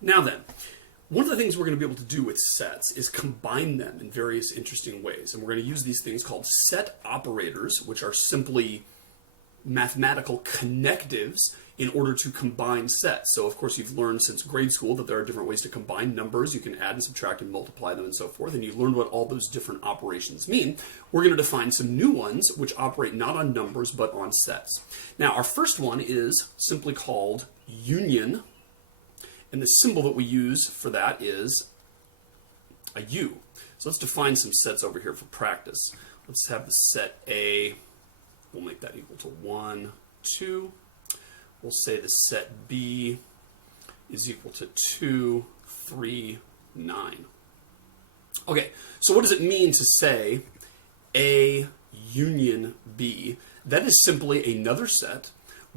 Now then, one of the things we're going to be able to do with sets is combine them in various interesting ways. And we're going to use these things called set operators, which are simply mathematical connectives in order to combine sets. So, of course, you've learned since grade school that there are different ways to combine numbers. You can add and subtract and multiply them and so forth. And you've learned what all those different operations mean. We're going to define some new ones which operate not on numbers but on sets. Now, our first one is simply called union. And the symbol that we use for that is a U. So let's define some sets over here for practice. Let's have the set A. We'll make that equal to 1, 2. We'll say the set B is equal to 2, 3, 9. Okay, so what does it mean to say A union B? That is simply another set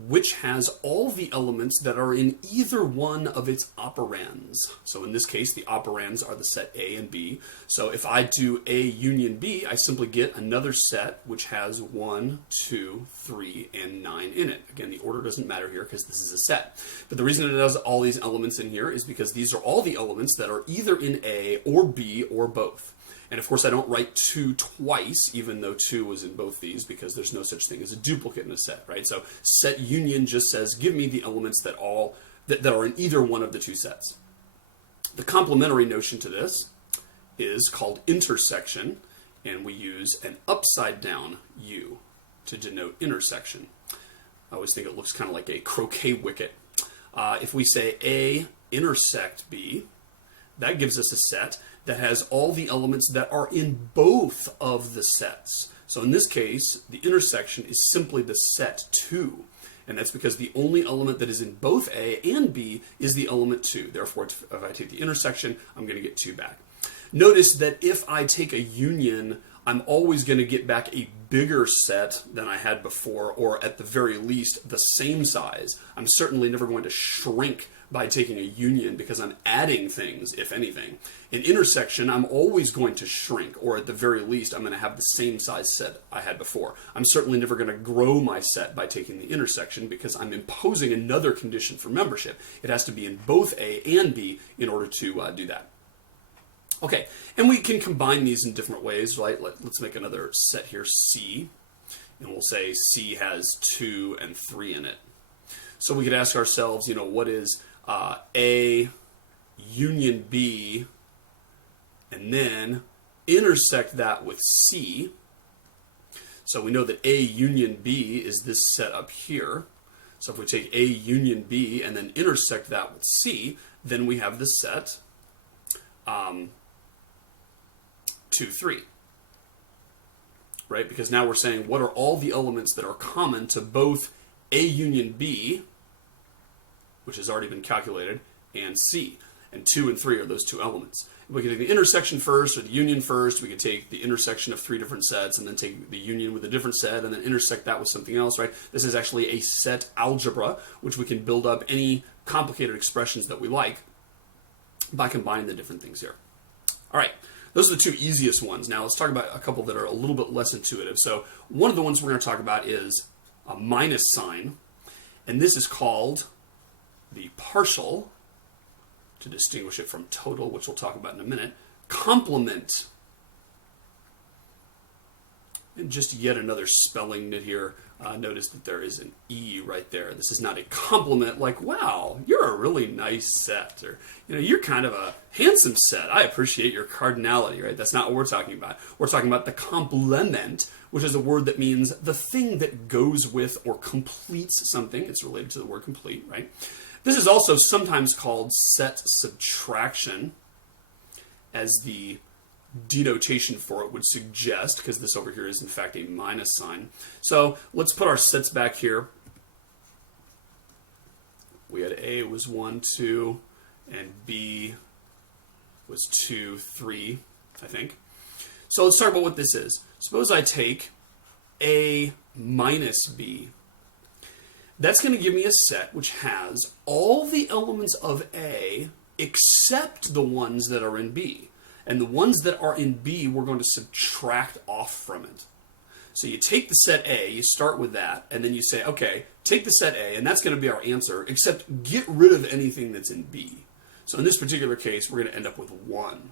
which has all the elements that are in either one of its operands. So in this case, the operands are the set A and B. So if I do A union B, I simply get another set which has 1, 2, 3, and 9 in it. Again, the order doesn't matter here because this is a set. But the reason it has all these elements in here is because these are all the elements that are either in A or B or both. And of course, I don't write 2 twice, even though 2 was in both these, because there's no such thing as a duplicate in a set, right? So set union just says, give me the elements that are in either one of the two sets. The complementary notion to this is called intersection, and we use an upside down U to denote intersection. I always think it looks kind of like a croquet wicket. If we say A intersect B, that gives us a set that has all the elements that are in both of the sets. So in this case, the intersection is simply the set 2. And that's because the only element that is in both A and B is the element 2. Therefore, if I take the intersection, I'm going to get 2 back. Notice that if I take a union, I'm always going to get back a bigger set than I had before, or at the very least, the same size. I'm certainly never going to shrink by taking a union because I'm adding things, if anything. In intersection, I'm always going to shrink, or at the very least, I'm going to have the same size set I had before. I'm certainly never going to grow my set by taking the intersection because I'm imposing another condition for membership. It has to be in both A and B in order to do that. Okay, and we can combine these in different ways, right? Let's make another set here, C, and we'll say C has 2 and 3 in it. So we could ask ourselves, what is A union B, and then intersect that with C. So we know that A union B is this set up here. So if we take A union B and then intersect that with C, then we have the set 2, 3. Right? Because now we're saying what are all the elements that are common to both A union B, which has already been calculated, and C. And 2 and 3 are those 2 elements. We could take the intersection first, or the union first. We could take the intersection of 3 different sets, and then take the union with a different set, and then intersect that with something else, right? This is actually a set algebra, which we can build up any complicated expressions that we like by combining the different things here. All right, those are the 2 easiest ones. Now let's talk about a couple that are a little bit less intuitive. So one of the ones we're going to talk about is a minus sign, and this is called the partial, to distinguish it from total, which we'll talk about in a minute, complement. And just yet another spelling nit here. Notice that there is an E right there. This is not a compliment like, wow, you're a really nice set, or you're kind of a handsome set. I appreciate your cardinality, right? That's not what we're talking about. We're talking about the complement, which is a word that means the thing that goes with or completes something. It's related to the word complete, right? This is also sometimes called set subtraction, as the denotation for it would suggest, because this over here is in fact a minus sign. So let's put our sets back here. We had A was 1, 2, and B was 2, 3, I think. So let's talk about what this is. Suppose I take A minus B. That's going to give me a set which has all the elements of A except the ones that are in B. And the ones that are in B, we're going to subtract off from it. So you take the set A, you start with that, and then you say, okay, take the set A, and that's going to be our answer, except get rid of anything that's in B. So in this particular case, we're going to end up with 1.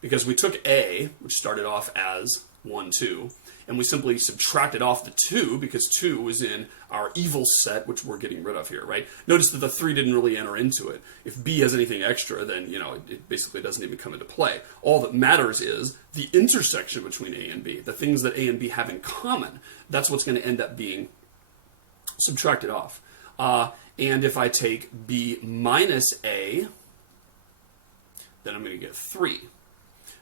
Because we took A, which started off as 1, 2, and we simply subtracted off the 2 because 2 was in our evil set, which we're getting rid of here, right? Notice that the 3 didn't really enter into it. If B has anything extra, then, it basically doesn't even come into play. All that matters is the intersection between A and B, the things that A and B have in common. That's what's going to end up being subtracted off. And if I take B minus A, then I'm going to get 3.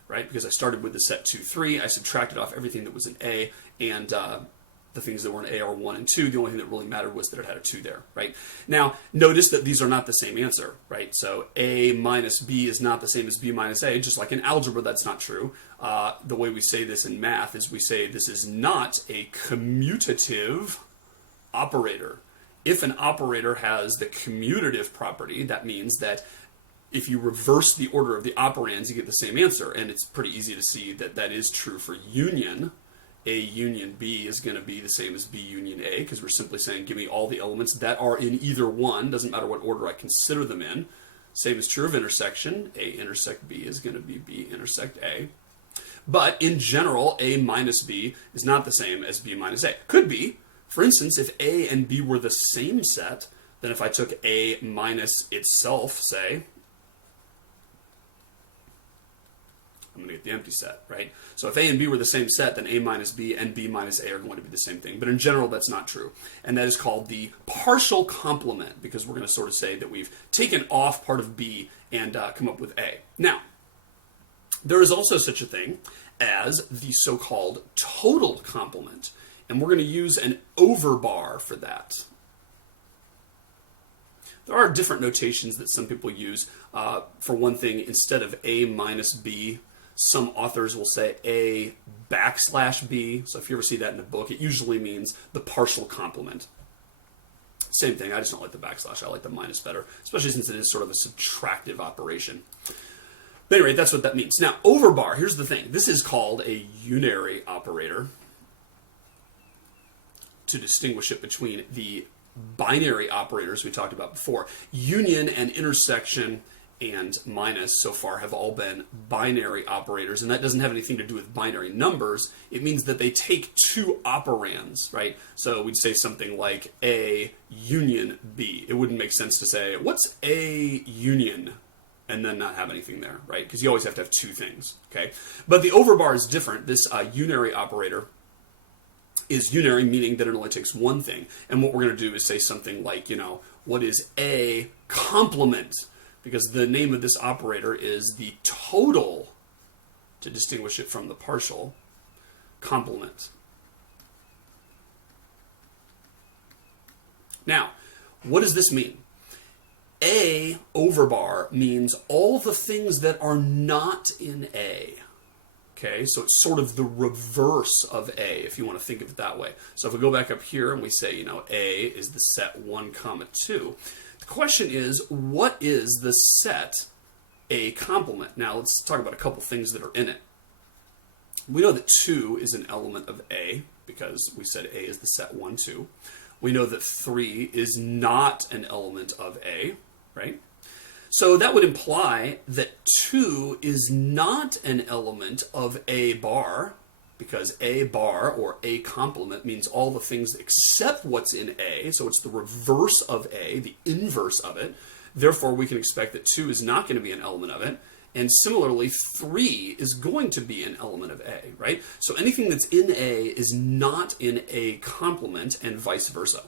Right? Because I started with the set 2, 3. I subtracted off everything that was in A, and the things that were in A are 1 and 2. The only thing that really mattered was that it had a 2 there, right? Now, notice that these are not the same answer, right? So A minus B is not the same as B minus A. Just like in algebra, that's not true. The way we say this in math is we say this is not a commutative operator. If an operator has the commutative property, that means that if you reverse the order of the operands, you get the same answer. And it's pretty easy to see that that is true for union. A union B is going to be the same as B union A, because we're simply saying, give me all the elements that are in either one. Doesn't matter what order I consider them in. Same is true of intersection. A intersect B is going to be B intersect A. But in general, A minus B is not the same as B minus A. Could be. For instance, if A and B were the same set, then if I took A minus itself, say, I'm going to get the empty set, right? So if A and B were the same set, then A minus B and B minus A are going to be the same thing. But in general, that's not true. And that is called the partial complement, because we're going to sort of say that we've taken off part of B and come up with A. Now, there is also such a thing as the so-called total complement. And we're going to use an overbar for that. There are different notations that some people use. For one thing, instead of A minus B, some authors will say A backslash B. So if you ever see that in a book, it usually means the partial complement. Same thing, I just don't like the backslash. I like the minus better, especially since it is sort of a subtractive operation. But anyway, that's what that means. Now, overbar, here's the thing. This is called a unary operator to distinguish it between the binary operators we talked about before. Union and intersection and minus so far have all been binary operators, and that doesn't have anything to do with binary numbers. It means that they take two operands, right? So we'd say something like A union B. It wouldn't make sense to say, what's A union? And then not have anything there, right? Because you always have to have two things, okay? But the overbar is different. This unary operator is unary, meaning that it only takes one thing. And what we're going to do is say something like, what is A complement? Because the name of this operator is the total, to distinguish it from the partial, complement. Now, what does this mean? A overbar means all the things that are not in A. Okay, so it's sort of the reverse of A, if you want to think of it that way. So if we go back up here and we say, A is the set 1, 2. The question is, what is the set A complement? Now let's talk about a couple things that are in it. We know that 2 is an element of A, because we said A is the set 1, 2. We know that 3 is not an element of A, right? So that would imply that 2 is not an element of A bar, because A bar or A complement means all the things except what's in A, so it's the reverse of A, the inverse of it. Therefore, we can expect that 2 is not going to be an element of it. And similarly, 3 is going to be an element of A, right? So anything that's in A is not in A complement, and vice versa.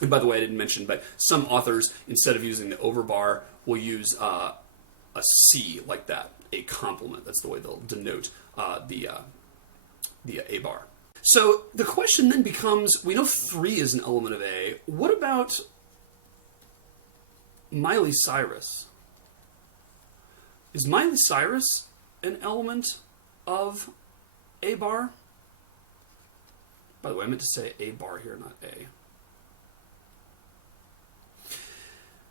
And by the way, I didn't mention, but some authors, instead of using the overbar, will use a C like that, a complement. That's the way they'll denote the A bar. So the question then becomes, we know 3 is an element of A. What about Miley Cyrus? Is Miley Cyrus an element of A bar? By the way, I meant to say A bar here, not A.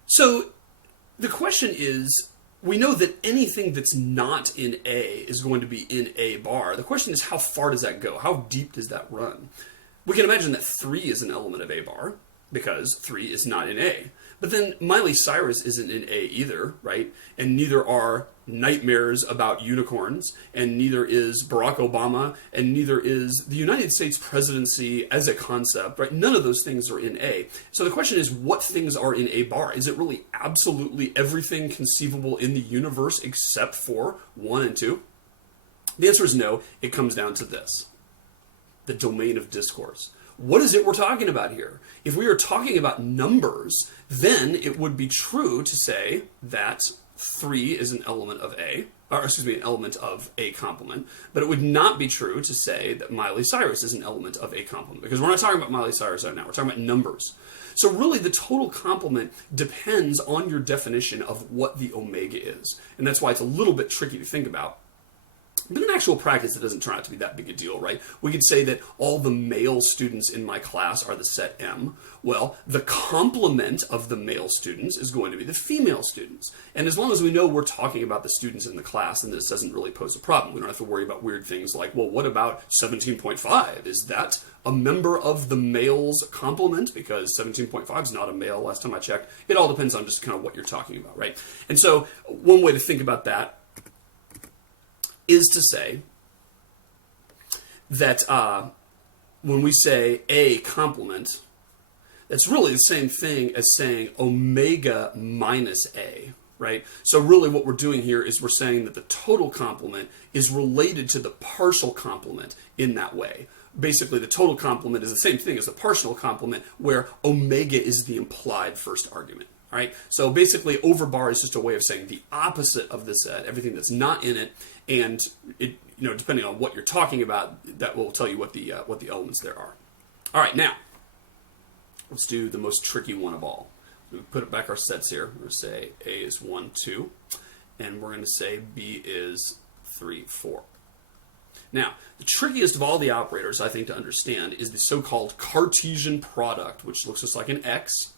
So the question is, we know that anything that's not in A is going to be in A bar. The question is, how far does that go? How deep does that run? We can imagine that 3 is an element of A bar, because 3 is not in A. But then Miley Cyrus isn't in A either, right? And neither are Nightmares About Unicorns, and neither is Barack Obama, and neither is the United States presidency as a concept, right? None of those things are in A. So the question is, what things are in A bar? Is it really absolutely everything conceivable in the universe except for 1 and 2? The answer is no. It comes down to this: the domain of discourse. What is it we're talking about here? If we are talking about numbers, then it would be true to say that 3 is an element of A, or excuse me, an element of A complement, but it would not be true to say that Miley Cyrus is an element of A complement, because we're not talking about Miley Cyrus right now, we're talking about numbers. So really the total complement depends on your definition of what the omega is, and that's why it's a little bit tricky to think about. But in actual practice, it doesn't turn out to be that big a deal, right? We could say that all the male students in my class are the set M. Well, the complement of the male students is going to be the female students. And as long as we know we're talking about the students in the class, then this doesn't really pose a problem. We don't have to worry about weird things like, well, what about 17.5? Is that a member of the male's complement? Because 17.5 is not a male, last time I checked. It all depends on just kind of what you're talking about, right? And so one way to think about that is to say that when we say A complement, that's really the same thing as saying omega minus A, right? So really what we're doing here is we're saying that the total complement is related to the partial complement in that way. Basically, the total complement is the same thing as the partial complement, where omega is the implied first argument. All right, so basically, overbar is just a way of saying the opposite of the set, everything that's not in it, and it, depending on what you're talking about, that will tell you what the elements there are. All right, now let's do the most tricky one of all. We put back our sets here. We're going to say A is 1, 2, and we're going to say B is 3, 4. Now, the trickiest of all the operators, I think, to understand is the so-called Cartesian product, which looks just like an X.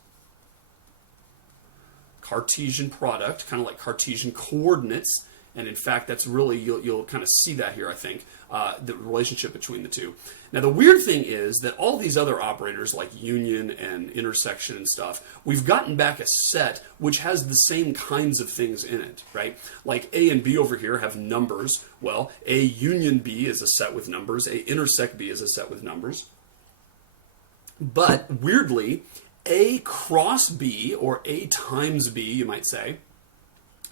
Cartesian product, kind of like Cartesian coordinates, and in fact that's really, you'll kind of see that here, I think, the relationship between the two. Now the weird thing is that all these other operators like union and intersection and stuff, we've gotten back a set which has the same kinds of things in it, right? Like A and B over here have numbers. Well, A union B is a set with numbers, A intersect B is a set with numbers. But weirdly, A cross B, or A times B, you might say,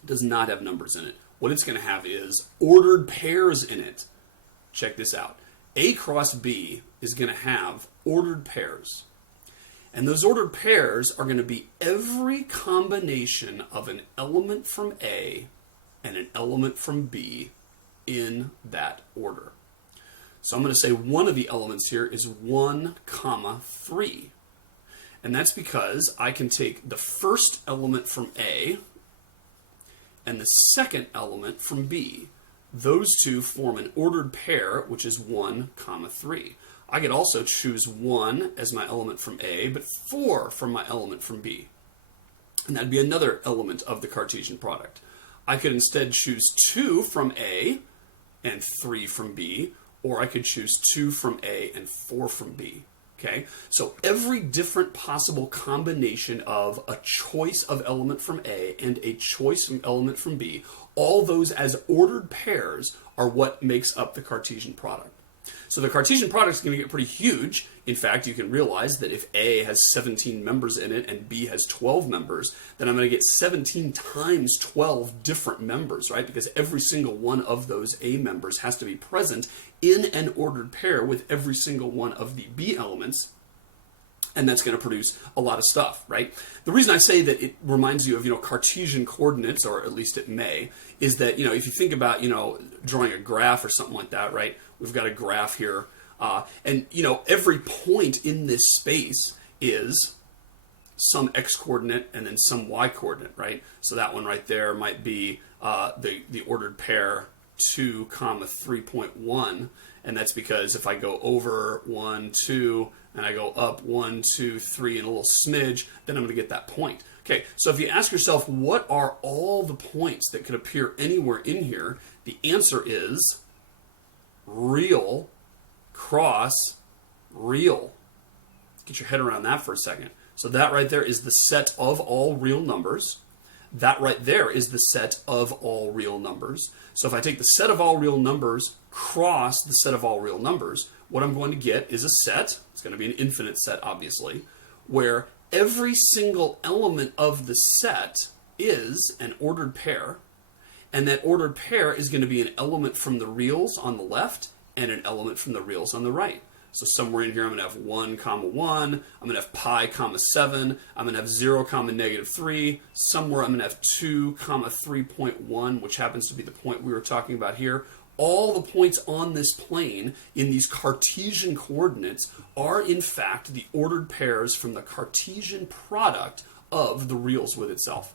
does not have numbers in it. What it's going to have is ordered pairs in it. Check this out. A cross B is going to have ordered pairs. And those ordered pairs are going to be every combination of an element from A and an element from B in that order. So I'm going to say one of the elements here is 1, 3. And that's because I can take the first element from A and the second element from B. Those two form an ordered pair, which is 1, 3. I could also choose 1 as my element from A, but 4 from my element from B. And that'd be another element of the Cartesian product. I could instead choose 2 from A and 3 from B, or I could choose 2 from A and 4 from B. Okay, so every different possible combination of a choice of element from A and a choice from element from B, all those as ordered pairs are what makes up the Cartesian product. So the Cartesian product is going to get pretty huge. In fact, you can realize that if A has 17 members in it and B has 12 members, then I'm going to get 17 times 12 different members, right? Because every single one of those A members has to be present in an ordered pair with every single one of the B elements. And that's going to produce a lot of stuff, right? The reason I say that it reminds you of, Cartesian coordinates, or at least it may, is that, if you think about, drawing a graph or something like that, right? We've got a graph here, and, every point in this space is some x coordinate and then some y coordinate, right? So that one right there might be the ordered pair 2, 3.1, and that's because if I go over 1, 2, and I go up 1, 2, 3, and a little smidge, then I'm going to get that point. Okay, so if you ask yourself, what are all the points that could appear anywhere in here? The answer is real, cross, real. Get your head around that for a second. So that right there is the set of all real numbers. That right there is the set of all real numbers. So if I take the set of all real numbers cross the set of all real numbers, what I'm going to get is a set, it's going to be an infinite set obviously, where every single element of the set is an ordered pair, and that ordered pair is going to be an element from the reals on the left and an element from the reals on the right. So somewhere in here I'm going to have 1, 1, I'm going to have pi, 7, I'm going to have 0, -3, somewhere I'm going to have 2, 3.1, which happens to be the point we were talking about here. All the points on this plane in these Cartesian coordinates are in fact the ordered pairs from the Cartesian product of the reals with itself.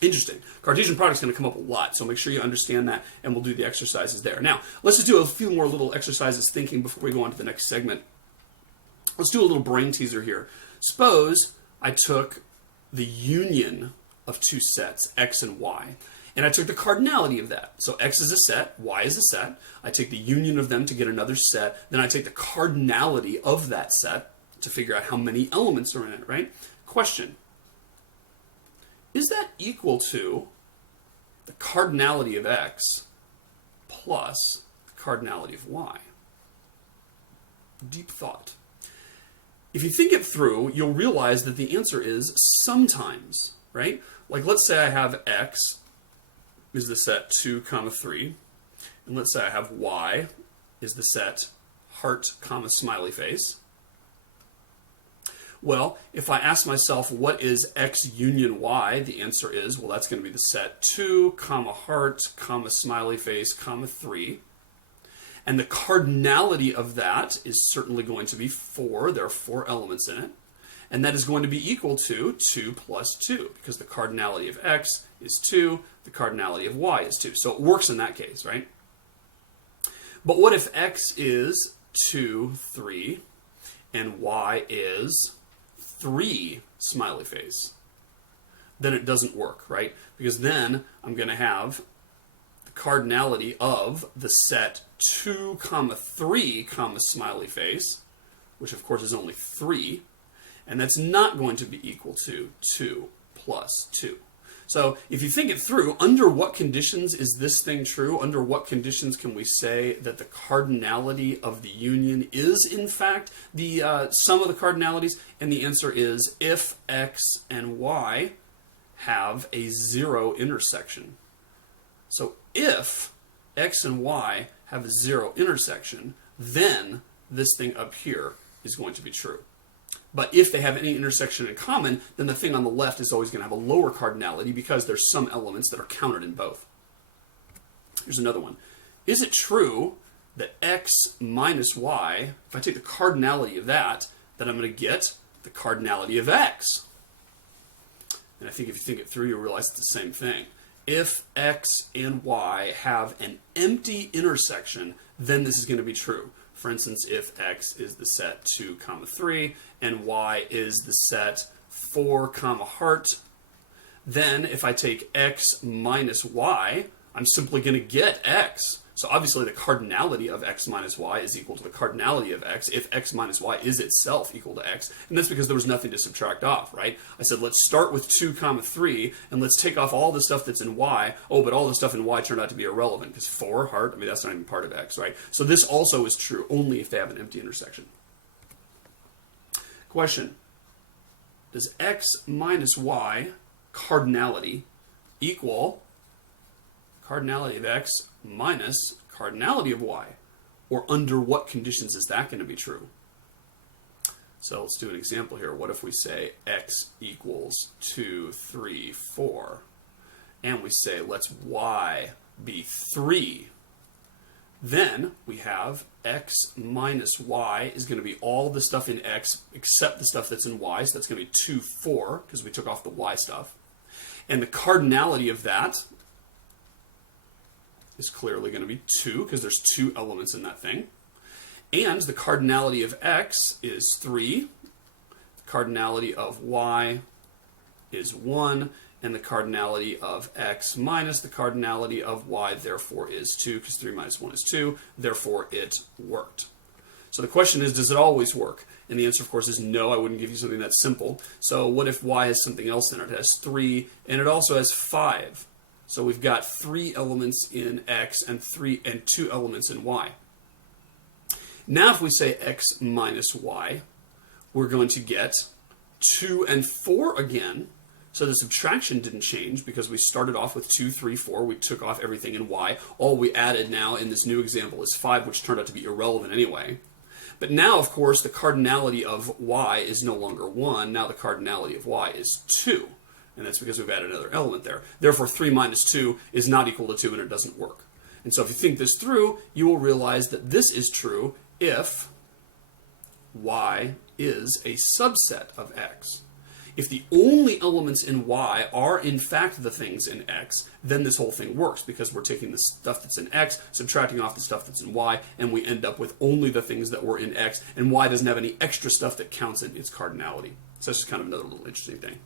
Interesting. Cartesian product is going to come up a lot, so make sure you understand that, and we'll do the exercises there. Now, let's just do a few more little exercises thinking before we go on to the next segment. Let's do a little brain teaser here. Suppose I took the union of two sets, x and y, and I took the cardinality of that. So x is a set, y is a set. I take the union of them to get another set. Then I take the cardinality of that set to figure out how many elements are in it, right? Question. Is that equal to the cardinality of x plus the cardinality of y? Deep thought. If you think it through, you'll realize that the answer is sometimes, right? Like let's say I have x is the set 2, 3, and let's say I have y is the set heart, smiley face. Well, if I ask myself, what is x union y, the answer is, well, that's going to be the set 2, heart, smiley face, 3. And the cardinality of that is certainly going to be 4. There are 4 elements in it. And that is going to be equal to 2 plus 2, because the cardinality of x is 2, the cardinality of y is 2. So it works in that case, right? But what if x is 2, 3, and y is 3 smiley face? Then it doesn't work, right? Because then I'm going to have the cardinality of the set 2, 3, smiley face, which of course is only 3, and that's not going to be equal to 2 plus 2. So if you think it through, under what conditions is this thing true? Under what conditions can we say that the cardinality of the union is in fact the sum of the cardinalities? And the answer is if x and y have a 0 intersection. So if x and y have a 0 intersection, then this thing up here is going to be true. But if they have any intersection in common, then the thing on the left is always going to have a lower cardinality because there's some elements that are counted in both. Here's another one. Is it true that x minus y, if I take the cardinality of that, then I'm going to get the cardinality of x? And I think if you think it through, you'll realize it's the same thing. If x and y have an empty intersection, then this is going to be true. For instance, if x is the set 2, 3, and y is the set 4, heart, then if I take x minus y, I'm simply going to get x. So obviously the cardinality of x minus y is equal to the cardinality of x if x minus y is itself equal to x. And that's because there was nothing to subtract off, right? I said, let's start with 2, 3, and let's take off all the stuff that's in y. Oh, but all the stuff in y turned out to be irrelevant because 4, heart, I mean, that's not even part of x, right? So this also is true only if they have an empty intersection. Question. Does x minus y cardinality equal cardinality of x minus cardinality of y? Or under what conditions is that going to be true? So let's do an example here. What if we say x equals 2, 3, 4, and we say let's y be 3? Then we have x minus y is going to be all the stuff in x except the stuff that's in y, so that's going to be 2, 4, because we took off the y stuff. And the cardinality of that is clearly going to be 2, because there's 2 elements in that thing. And the cardinality of x is 3, the cardinality of y is 1, and the cardinality of x minus the cardinality of y, therefore, is 2, because 3 minus 1 is 2, therefore it worked. So the question is, does it always work? And the answer, of course, is no, I wouldn't give you something that simple. So what if y has something else in it? It has 3, and it also has 5. So we've got 3 elements in x and 2 elements in y. Now if we say x minus y, we're going to get 2 and 4 again. So the subtraction didn't change because we started off with 2, 3, 4. We took off everything in y. All we added now in this new example is 5, which turned out to be irrelevant anyway. But now, of course, the cardinality of y is no longer 1. Now the cardinality of y is 2. And that's because we've added another element there. Therefore, 3 minus 2 is not equal to 2, and it doesn't work. And so if you think this through, you will realize that this is true if y is a subset of x. If the only elements in y are in fact the things in x, then this whole thing works because we're taking the stuff that's in x, subtracting off the stuff that's in y, and we end up with only the things that were in x, and y doesn't have any extra stuff that counts in its cardinality. So that's just kind of another little interesting thing.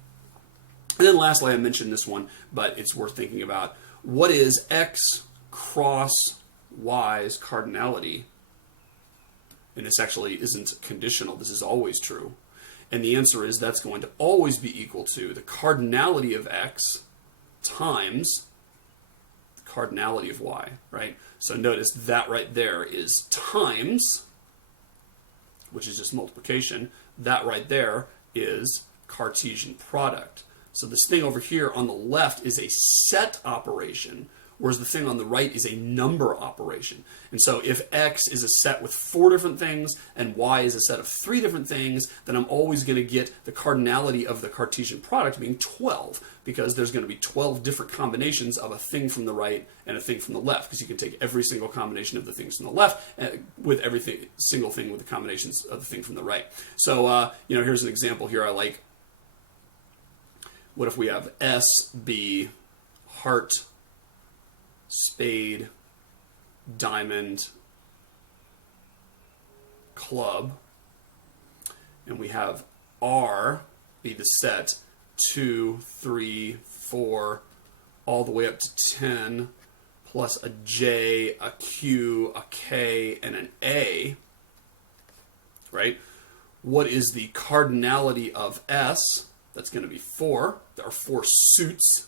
And then lastly, I mentioned this one, but it's worth thinking about. What is x cross y's cardinality? And this actually isn't conditional. This is always true. And the answer is that's going to always be equal to the cardinality of x times the cardinality of y, right? So notice that right there is times, which is just multiplication. That right there is Cartesian product. So this thing over here on the left is a set operation, whereas the thing on the right is a number operation. And so if x is a set with 4 different things and y is a set of 3 different things, then I'm always going to get the cardinality of the Cartesian product being 12, because there's going to be 12 different combinations of a thing from the right and a thing from the left, because you can take every single combination of the things from the left with every single thing with the combinations of the thing from the right. So, here's an example here I like. What if we have S, B, heart, spade, diamond, club, and we have R be the set 2, 3, 4, all the way up to 10, plus a J, a Q, a K, and an A, right? What is the cardinality of S? That's going to be 4. There are 4 suits.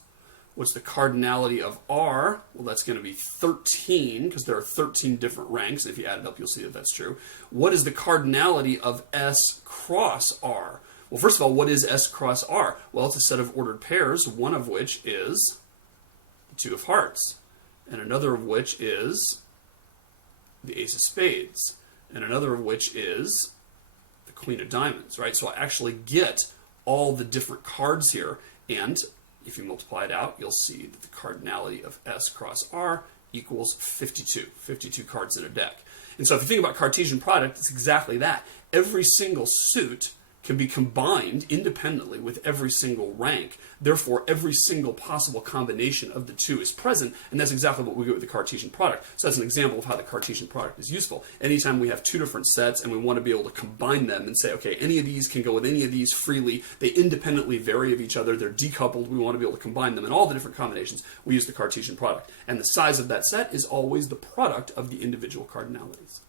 What's the cardinality of R? Well, that's going to be 13, because there are 13 different ranks. If you add it up, you'll see that that's true. What is the cardinality of S cross R? Well, first of all, what is S cross R? Well, it's a set of ordered pairs, one of which is the 2 of hearts, and another of which is the ace of spades, and another of which is the queen of diamonds, right? So I actually get all the different cards here, and if you multiply it out, you'll see that the cardinality of S cross R equals 52. 52 cards in a deck. And so if you think about Cartesian product, it's exactly that. Every single suit can be combined independently with every single rank. Therefore, every single possible combination of the two is present, and that's exactly what we get with the Cartesian product. So that's an example of how the Cartesian product is useful. Anytime we have 2 different sets and we want to be able to combine them and say, okay, any of these can go with any of these freely, they independently vary of each other, they're decoupled, we want to be able to combine them in all the different combinations, we use the Cartesian product. And the size of that set is always the product of the individual cardinalities.